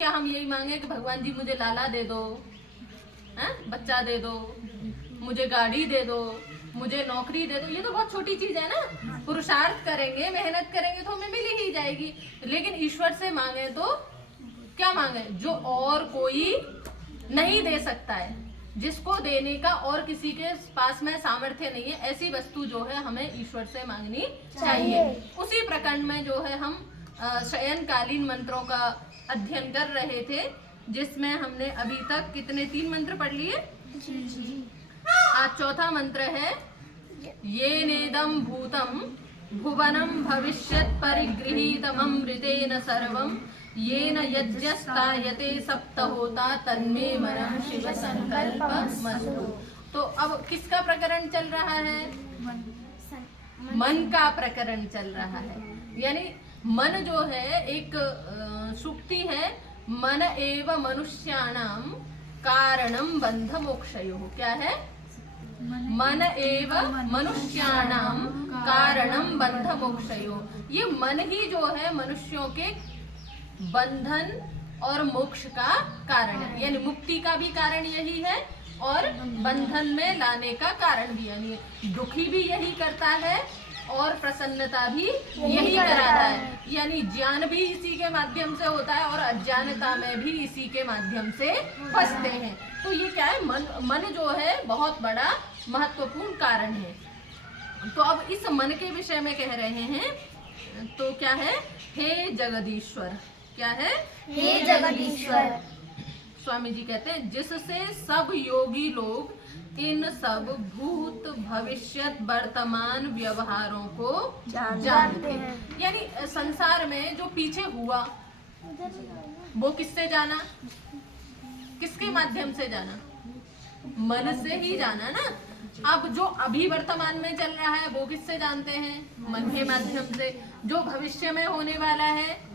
क्या हम यही मांगे कि भगवान जी मुझे लाला दे दो, हैं, बच्चा दे दो, मुझे गाड़ी दे दो, मुझे नौकरी दे दो? ये तो बहुत छोटी चीज है ना। पुरुषार्थ करेंगे, मेहनत करेंगे तो हमें मिल ही जाएगी। लेकिन ईश्वर से मांगे तो क्या मांगे? जो और कोई नहीं दे सकता है, जिसको देने का और किसी के पास में सामर्थ्य नहीं है, ऐसी वस्तु जो है हमें ईश्वर से मांगनी चाहिए। उसी प्रकरण में जो है हम शयनकालीन मंत्रों का अध्ययन कर रहे थे, जिसमें हमने अभी तक कितने 3 मंत्र पढ़ लिए। आज चौथा मंत्र है ये नेदम भूतम भुवनम भविष्यत् परिगृहीतममृतेन सर्वं येन यज्ञस्तायते सप्तहोता तन्मे मनः शिव संकल्पमस्तु। तो अब किसका प्रकरण चल रहा है? मन का प्रकरण चल रहा है। यानी मन जो है एक सूक्ति है, मन एव मनुष्याणाम कारणम बंध मोक्षयोः। क्या है? मन एव मनुष्याणाम कारणम बंध मोक्षयोः। ये मन ही जो है मनुष्यों के बंधन और मोक्ष का कारण है। यानी मुक्ति का भी कारण यही है और बंधन में लाने का कारण भी। यानी दुखी भी यही करता है और प्रसन्नता भी यही कराता है। यानी ज्ञान भी इसी के माध्यम से होता है और अज्ञानता में भी इसी के माध्यम से फंसते हैं। तो ये क्या है? मन जो है बहुत बड़ा महत्वपूर्ण कारण है। तो अब इस मन के विषय में कह रहे हैं, तो क्या है? हे जगदीश्वर। क्या है? हे जगदीश्वर। स्वामी जी कहते हैं जिससे सब योगी लोग इन सब भूत भविष्यत वर्तमान व्यवहारों को जानते हैं। यानी संसार में जो पीछे हुआ वो किससे जाना? किसके माध्यम से जाना? मन से ही जाना ना। अब जो अभी वर्तमान में चल रहा है वो किससे जानते हैं? मन के माध्यम से। जो भविष्य में होने वाला है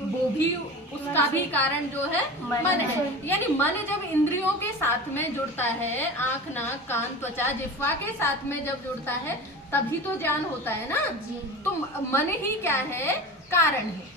वो भी, उसका भी कारण जो है मन है। यानी मन जब इंद्रियों के साथ में जुड़ता है, आंख नाक कान त्वचा जिह्वा के साथ में जब जुड़ता है तभी तो ज्ञान होता है ना। तो मन ही क्या है? कारण है।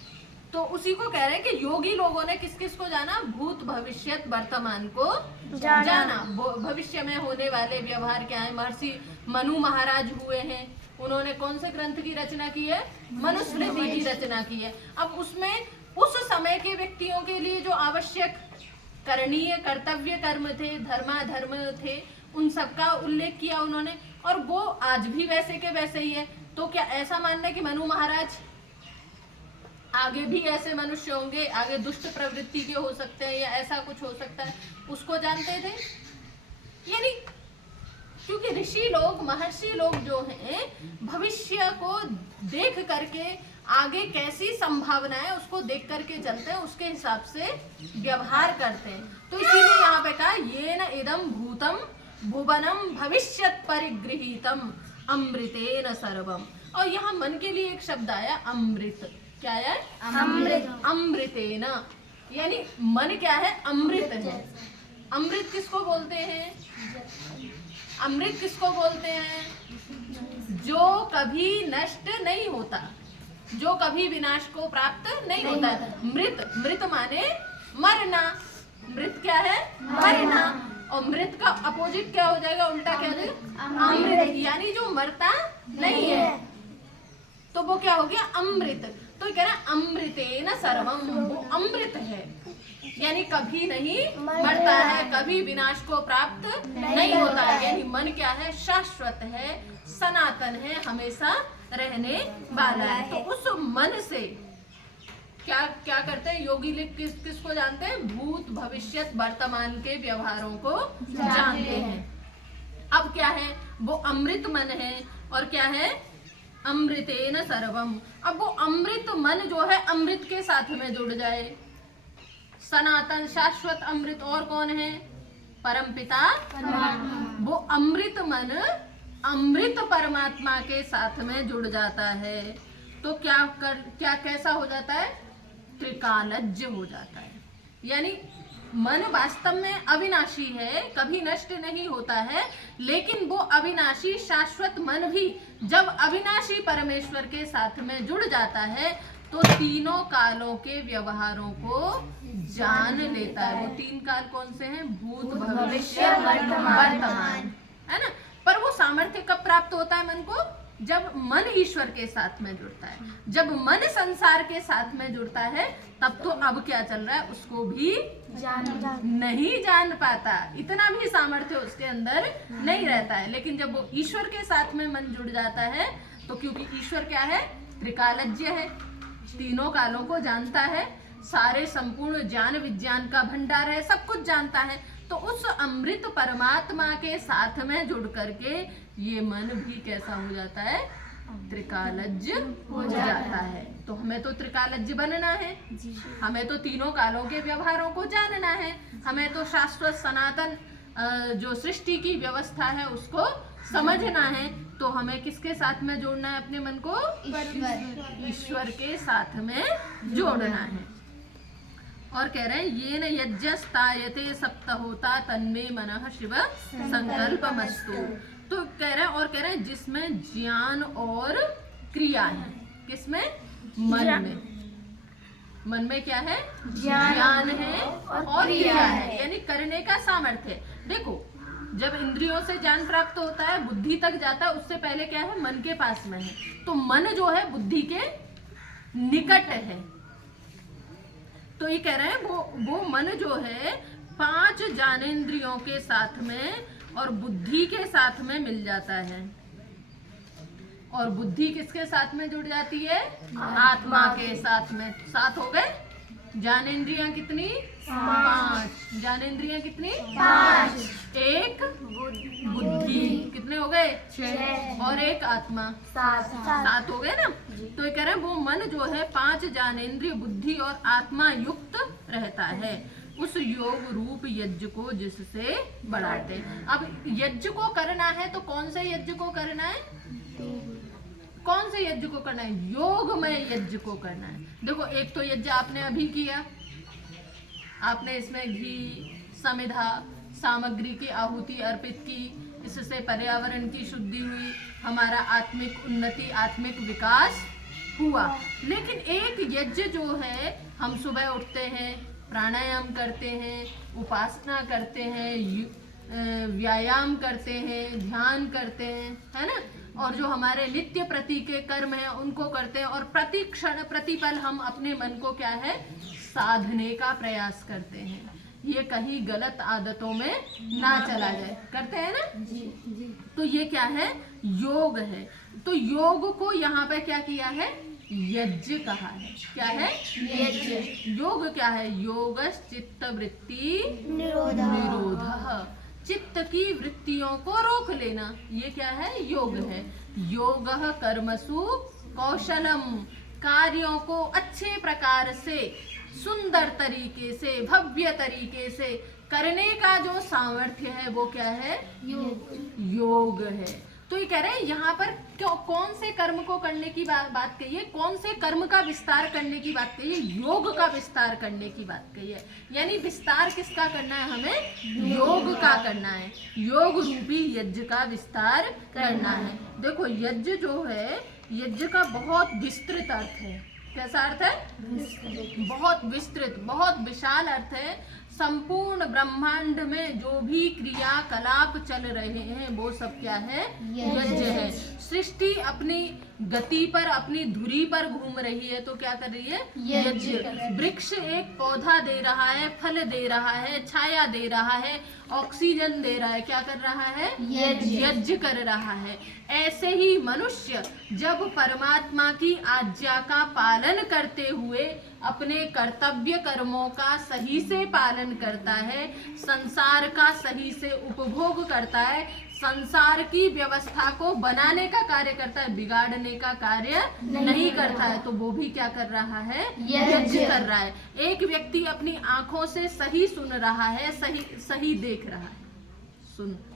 तो उसी को कह रहे हैं कि योगी लोगों ने किस किस को जाना? भूत भविष्यत वर्तमान को जाना। भविष्य में होने वाले व्यवहार क्या है? महर्षि मनु महाराज हुए हैं, उन्होंने कौन से ग्रंथ की रचना की है? मनुस्मृति की रचना की है। अब उसमें उस समय के व्यक्तियों के लिए जो आवश्यक करणीय कर्तव्य कर्म थे, धर्माधर्म थे, उन सब का उल्लेख किया उन्होंने। और वो आज भी वैसे के वैसे ही है। तो क्या ऐसा मानना कि मनु महाराज आगे भी ऐसे मनुष्य होंगे, आगे दुष्ट प्रवृत्ति के हो सकते हैं या ऐसा कुछ हो सकता है, उसको जानते थे? यानी क्योंकि ऋषि लोग, महर्षि लोग जो हैं भविष्य को देख करके, आगे कैसी संभावना है उसको देख करके चलते हैं, उसके हिसाब से व्यवहार करते हैं। तो इसीलिए यहाँ पे कहा येन इदं भूतम भुवनम भविष्यत् परिगृहीतम अमृतेन सर्वम। और यहाँ मन के लिए एक शब्द आया अमृत। क्या है? अमृत। अमृतेन। यानी मन क्या है? अमृत है। अमृत किसको बोलते हैं? अमृत किसको बोलते हैं? जो कभी नष्ट नहीं होता, जो कभी विनाश को प्राप्त नहीं होता। मृत, मृत माने मरना। मृत क्या है? मरना। और मृत का अपोजिट क्या हो जाएगा? उल्टा क्या हो जाएगा? अमृत। यानी जो मरता नहीं है, तो वो क्या हो गया? अमृत। तो कह रहा है अमृतेन सर्वम, वो अमृत है, यानी कभी नहीं मरता है, कभी विनाश को प्राप्त नहीं होता है। यानी मन क्या है? शाश्वत है, सनातन है, हमेशा रहने वाला है। तो उस मन से क्या क्या करते हैं योगी लोग? किसको जानते हैं? भूत भविष्यत वर्तमान के व्यवहारों को जानते हैं। अब क्या है? वो अमृत मन है। और क्या है? अमृतेन सर्वम। अब वो अमृत मन जो है अमृत के साथ में जुड़ जाए। सनातन शाश्वत अमृत और कौन है? परमपिता परमात्मा। वो अमृत मन अमृत परमात्मा के साथ में जुड़ जाता है। तो क्या कैसा हो जाता है? त्रिकालज्ज हो जाता है। यानी मन वास्तव में अविनाशी है, कभी नष्ट नहीं होता है, लेकिन वो अविनाशी शाश्वत मन भी जब अविनाशी परमेश्वर के साथ में जुड़ जाता है तो तीनों कालों के व्यवहारों को जान लेता है। वो तीन काल कौन से हैं? भूत, भविष्य, वर्तमान, है ना। पर वो सामर्थ्य कब प्राप्त होता है मन को? जब मन ईश्वर के साथ में जुड़ता है। जब मन संसार के साथ में जुड़ता है तब तो अब क्या चल रहा है उसको भी नहीं जान पाता, इतना भी सामर्थ्य उसके अंदर नहीं रहता है। लेकिन जब वो ईश्वर के साथ में मन जुड़ जाता है तो क्योंकि ईश्वर क्या है? त्रिकालज्ञ है, तीनों कालों को जानता है, सारे संपूर्ण ज्ञान विज्ञान का भंडार है, सब कुछ जानता है। तो उस अमृत परमात्मा के साथ में जुड़ करके ये मन भी कैसा हो जाता है? त्रिकालज्ञ हो जाता है। तो हमें तो त्रिकालज्ञ बनना है, हमें तो तीनों कालों के व्यवहारों को जानना है, हमें तो शाश्वत सनातन जो सृष्टि की व्यवस्था है उसको समझना है। तो हमें किसके साथ में जोड़ना है अपने मन को? ईश्वर के साथ में जोड़ना है। और कह रहे हैं ये न यज्ञस्तायते सप्तहोता तन्मे मनः शिव संकल्पमस्तु। तो कह रहे हैं और कह रहे हैं जिसमें ज्ञान और क्रिया है। किसमें? मन में क्या है? ज्ञान है और क्रिया है, यानी करने का सामर्थ्य है। देखो जब इंद्रियों से ज्ञान प्राप्त होता है बुद्धि तक जाता है, उससे पहले क्या है? मन के पास में है। तो मन जो है बुद्धि के निकट है। तो ये कह रहे हैं वो मन जो है 5 ज्ञानेंद्रियों के साथ में और बुद्धि के साथ में मिल जाता है। और बुद्धि किसके साथ में जुड़ जाती है? आत्मा के साथ में। 7 हो गए। ज्ञानेंद्रियां कितनी? 5। ज्ञानेंद्रियां कितनी? 5। एक बुद्धि कितने हो गए? 6। और एक आत्मा 7 हो गए ना। तो ये कह रहे हैं वो मन जो है 5 ज्ञानेंद्रिय, बुद्धि और आत्मा युक्त रहता है उस योग रूप यज्ञ को जिससे बढ़ाते हैं। अब यज्ञ को करना है तो कौन से यज्ञ को करना है? कौन से यज्ञ को करना है? योगमय यज्ञ को करना है। देखो एक तो यज्ञ आपने अभी किया, आपने इसमें घी, समिधा, सामग्री की आहुति अर्पित की, इससे पर्यावरण की शुद्धि हुई, हमारा आत्मिक उन्नति, आत्मिक विकास हुआ। लेकिन एक यज्ञ जो है, हम सुबह उठते हैं, प्राणायाम करते हैं, उपासना करते हैं, व्यायाम करते हैं, ध्यान करते हैं, है ना, और जो हमारे नित्य प्रति के कर्म हैं उनको करते हैं, और प्रति क्षण प्रतिपल हम अपने मन को क्या है? साधने का प्रयास करते हैं। ये कहीं गलत आदतों में ना चला जाए, करते हैं ना जी। तो ये क्या है? योग है। तो योग को यहाँ पे क्या किया है? यज्ञ कहा है। क्या है? यज्ञ। योग क्या है? योगस् चित्त वृत्ति निरोधः, चित्त की वृत्तियों को रोक लेना, ये क्या है? योग है। योगः कर्मसु कौशलम, कार्यों को अच्छे प्रकार से, सुंदर तरीके से, भव्य तरीके से करने का जो सामर्थ्य है वो क्या है? योग है। तो ये कह रहे हैं यहाँ पर कौन से कर्म को करने की बात कही है? कौन से कर्म का विस्तार करने की बात कही है? योग का विस्तार करने की बात कही है। यानी विस्तार किसका करना है? हमें योग का करना है। योग रूपी यज्ञ का विस्तार करना है। देखो यज्ञ जो है, यज्ञ का बहुत विस्तृत अर्थ है। कैसा अर्थ है? बहुत विस्तृत, बहुत विशाल अर्थ है। संपूर्ण ब्रह्मांड में जो भी क्रियाकलाप चल रहे हैं वो सब क्या है? यज्ञ है। सृष्टि अपनी गति पर, अपनी धुरी पर घूम रही है तो क्या कर रही है? यज्ञ। वृक्ष एक पौधा दे रहा है, फल दे रहा है, छाया दे रहा है, ऑक्सीजन दे रहा है, क्या कर रहा है? यज्ञ कर रहा है। ऐसे ही मनुष्य जब परमात्मा की आज्ञा का पालन करते हुए अपने कर्तव्य कर्मों का सही से पालन करता है, संसार का सही से उपभोग करता है, संसार की व्यवस्था को बनाने का कार्य करता है, बिगाड़ने का कार्य नहीं करता है, तो वो भी क्या कर रहा है? यज्ञ कर रहा है। एक व्यक्ति अपनी आंखों से सही सुन रहा है, सही देख रहा है।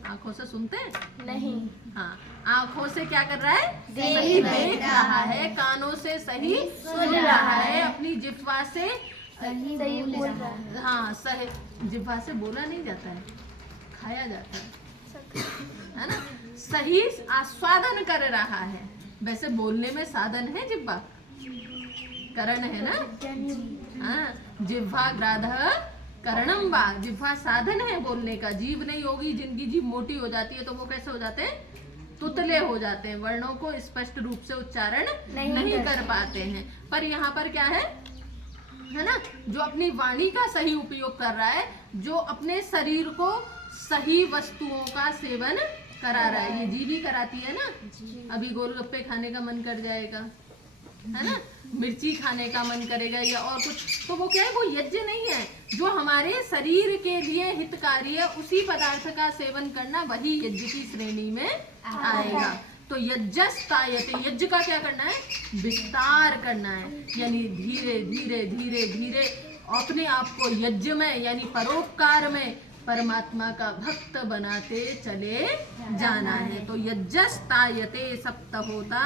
आंखों से सुनते हैं? नहीं। हाँ, आंखों से क्या कर रहा है? सही देख रहा है। कानों से सही सुन रहा है। अपनी जिह्वा से सही बोल रहा है। हाँ, सही जिह्वा से बोला नहीं जाता है, खाया जाता है ना। सही आस्वादन कर रहा है। वैसे बोलने में साधन है जिह्वा, करण है ना। हाँ, जिह्वा ग्राधः करणम वा, जिह्वा साधन है बोलने का। जीभ नहीं होगी, जिनकी जीभ मोटी हो जाती है तो वो कैसे हो जाते हैं, तुतले हो जाते हैं, वर्णों को स्पष्ट रूप से उच्चारण नहीं कर पाते हैं। पर यहाँ पर क्या है ना, जो अपनी वाणी का सही उपयोग कर रहा है, जो अपने शरीर को सही वस्तुओं का सेवन करा रहा है, ये जीभ ही कराती है ना। अभी गोलगप्पे खाने का मन कर जाएगा, है ना, मिर्ची खाने का मन करेगा या और कुछ, तो वो क्या है, वो यज्ञ नहीं है। जो हमारे शरीर के लिए हितकारी है उसी पदार्थ का सेवन करना, वही यज्ञ की श्रेणी में आएगा। तो यज्ञस्तायते, यज्ञ का क्या करना है, विस्तार करना है, यानी धीरे धीरे धीरे धीरे अपने आप को यज्ञ में यानी परोपकार में परमात्मा का भक्त बनाते चले जाना है। तो यज्ञस्तायते सप्त होता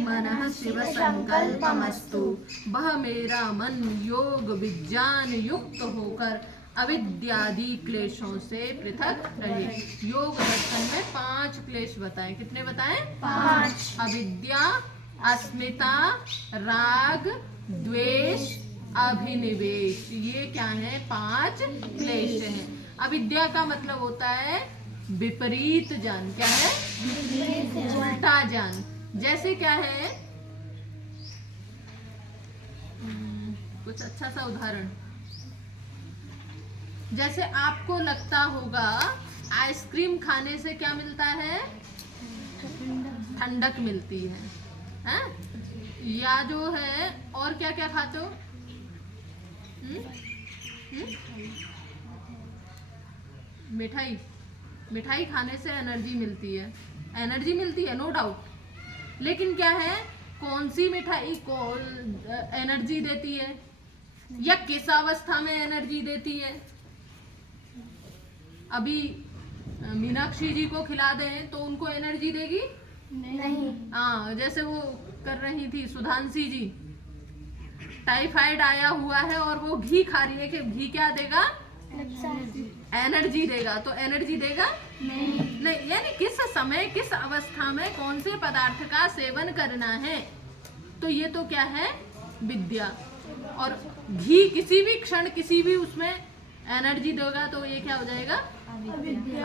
मनः शिव संकल्पमस्तु, वह मेरा मन योग विज्ञान युक्त होकर अविद्यादि क्लेशों से पृथक रहे। योग दर्शन में 5 क्लेश बताएं। कितने बताएं? 5। अविद्या, अस्मिता, राग, द्वेष, अभिनिवेश, ये क्या है, 5 क्लेश हैं। अविद्या का मतलब होता है विपरीत ज्ञान। क्या है? उल्टा ज्ञान। जैसे क्या है, कुछ अच्छा सा उदाहरण, जैसे आपको लगता होगा आइसक्रीम खाने से क्या मिलता है, ठंडक मिलती है? या जो है और क्या क्या खाते हो, मिठाई, मिठाई खाने से एनर्जी मिलती है, एनर्जी मिलती है नो डाउट। लेकिन क्या है, कौन सी मिठाई को एनर्जी देती है या किस अवस्था में एनर्जी देती है? अभी मीनाक्षी जी को खिला दें तो उनको एनर्जी देगी नहीं। हाँ, जैसे वो कर रही थी सुधांशी जी, टाइफाइड आया हुआ है और वो घी खा रही है, कि घी क्या देगा, एनर्जी देगा। तो एनर्जी देगा नहीं। यानी किस समय किस अवस्था में कौन से पदार्थ का सेवन करना है, तो ये तो क्या है, विद्या। और घी किसी भी क्षण किसी भी उसमें एनर्जी देगा, तो ये क्या हो जाएगा,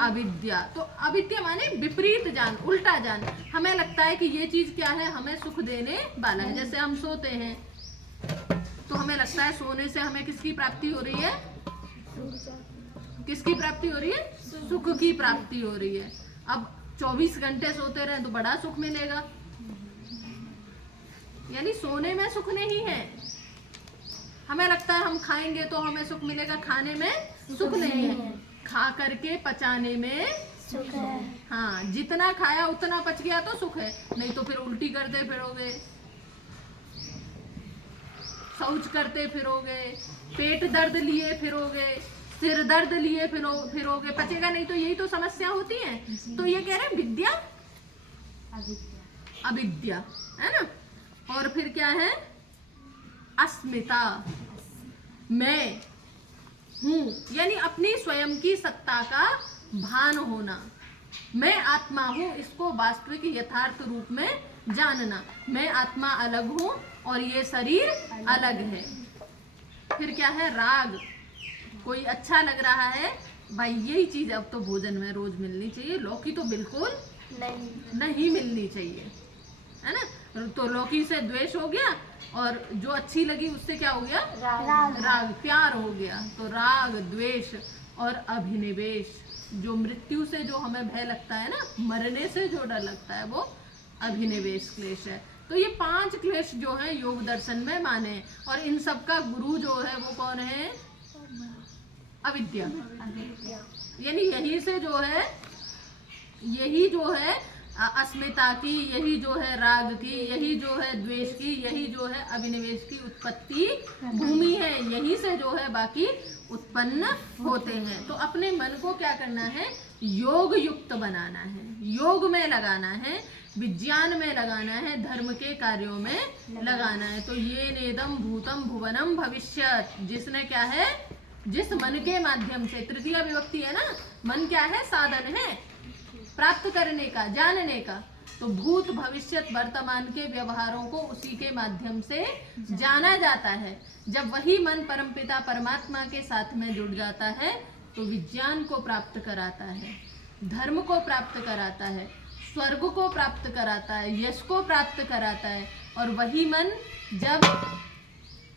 अविद्या। तो अविद्या माने विपरीत ज्ञान, उल्टा ज्ञान। हमें लगता है कि ये चीज क्या है, हमें सुख देने वाला है। जैसे हम सोते हैं तो हमें लगता है सोने से हमें किसकी प्राप्ति हो रही है, किसकी प्राप्ति हो रही है, सुख की प्राप्ति हो रही है। अब 24 घंटे सोते रहे तो बड़ा सुख मिलेगा, यानी सोने में सुख नहीं है। हमें लगता है हम खाएंगे तो हमें सुख मिलेगा, खाने में सुख नहीं है, खा करके पचाने में सुख है। हाँ, जितना खाया उतना पच गया तो सुख है, नहीं तो फिर उल्टी करते फिरोगे, शौच करते फिरोगे, पेट दर्द लिए फिरोगे, सिर दर्द लिए फिरोगे, पचेगा नहीं। तो यही तो समस्या होती है। तो ये कह रहे हैं विद्या अविद्या, है ना। और फिर क्या है, अस्मिता, मैं हूँ, यानी अपनी स्वयं की सत्ता का भान होना। मैं आत्मा हूँ, इसको वास्तविक यथार्थ रूप में जानना। मैं आत्मा अलग हूँ और ये शरीर अलग है। फिर क्या है, राग, कोई अच्छा लग रहा है, भाई यही चीज अब तो भोजन में रोज मिलनी चाहिए, लौकी तो बिल्कुल नहीं मिलनी चाहिए, है ना। तो लौकी से द्वेष हो गया, और जो अच्छी लगी उससे क्या हो गया, राग, प्यार हो गया। तो राग, द्वेष और अभिनिवेश, जो मृत्यु से जो हमें भय लगता है ना, मरने से जो डर लगता है, वो अभिनिवेश क्लेश है। तो ये 5 क्लेश जो है योग दर्शन में माने हैं। और इन सब का गुरु जो है वो कौन है, अविद्या। यानी यही से जो है, यही जो है अस्मिता की, यही जो है राग की, यही जो है द्वेष की, यही जो है अभिनिवेश की उत्पत्ति भूमि है। यही से जो है बाकी उत्पन्न होते हैं। तो अपने मन को क्या करना है, योग युक्त बनाना है, योग में लगाना है, विज्ञान में लगाना है, धर्म के कार्यों में लगाना है। तो ये नेदम भूतम भुवनम भविष्यत, जिसने क्या है, जिस मन के माध्यम से, तृतीया विभक्ति है ना, मन क्या है, साधन है प्राप्त करने का, जानने का। तो भूत भविष्यत वर्तमान के व्यवहारों को उसी के माध्यम से जाना जाता है। जब वही मन परमपिता परमात्मा के साथ में जुड़ जाता है तो विज्ञान को प्राप्त कराता है, धर्म को प्राप्त कराता है, स्वर्ग को प्राप्त कराता है, यश को प्राप्त कराता है। और वही मन जब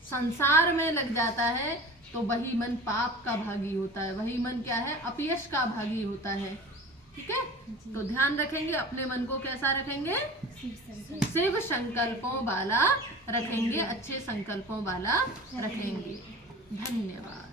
संसार में लग जाता है तो वही मन पाप का भागी होता है, वही मन क्या है, अपयश का भागी होता है। ठीक है, तो ध्यान रखेंगे, अपने मन को कैसा रखेंगे, शिव संकल्पों वाला रखेंगे, अच्छे संकल्पों वाला रखेंगे। धन्यवाद।